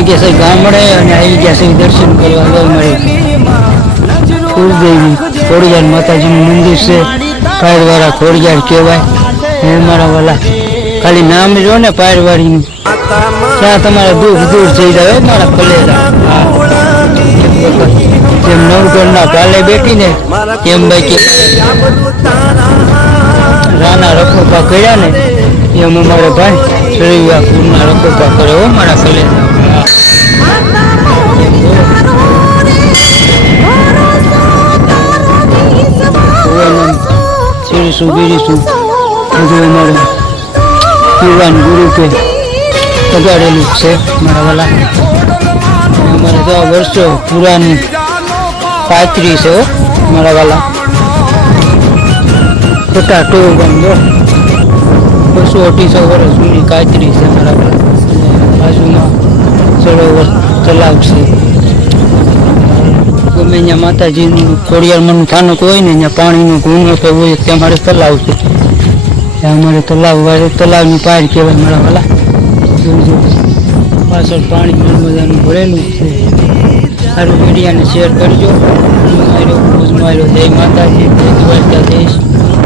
થઈ ગયા છે ગામડે અને આવી ગયા છે દર્શન કરવા ગઈ મળી કુળદેવી ખોડિયાર માતાજીનું મંદિર છે પાયરવાળા ખોડિયાર કહેવાય હે મારા વાલા ખાલી નામ જો ને પાયરવાળીનું ત્યાં તમારા દુઃખ દૂર થઈ જાય મારા કલેરા જેમ નવગઢના પાલે બેઠીને એમ બાકી રાના રખોપા કર્યા ને એમ અમારે ભાઈ સળિયા પૂરના રખોપા કરે હો મારા કલેરા શીરીશું બીરીશું બધું અમારે ભગવાન ગુરુ કે લગાડેલું છે મારા વાલા અમારે તો વર્ષો પુરાની પાત્રી છે મારા વાલા ખોટા ટો બંધો 200-250 વર્ષ જૂની કાતરી છે મારા વાલા બાજુમાં સરોવર તલાવ છે ગમે અહીંયા માતાજીનું ખોડિયારમાંનું થાનક હોય ને અહીંયા પાણીનો ગુનો તો હોય ત્યાં અમારે તલાવ છે ત્યાં અમારે તલાવની પાર કહેવાય મારા વાલા પાછળ પાણી નર્મદાનું ભરેલું છે સારું મીડિયાને શેર કરજો જય માતાજી જય દ્વારકાધીશ.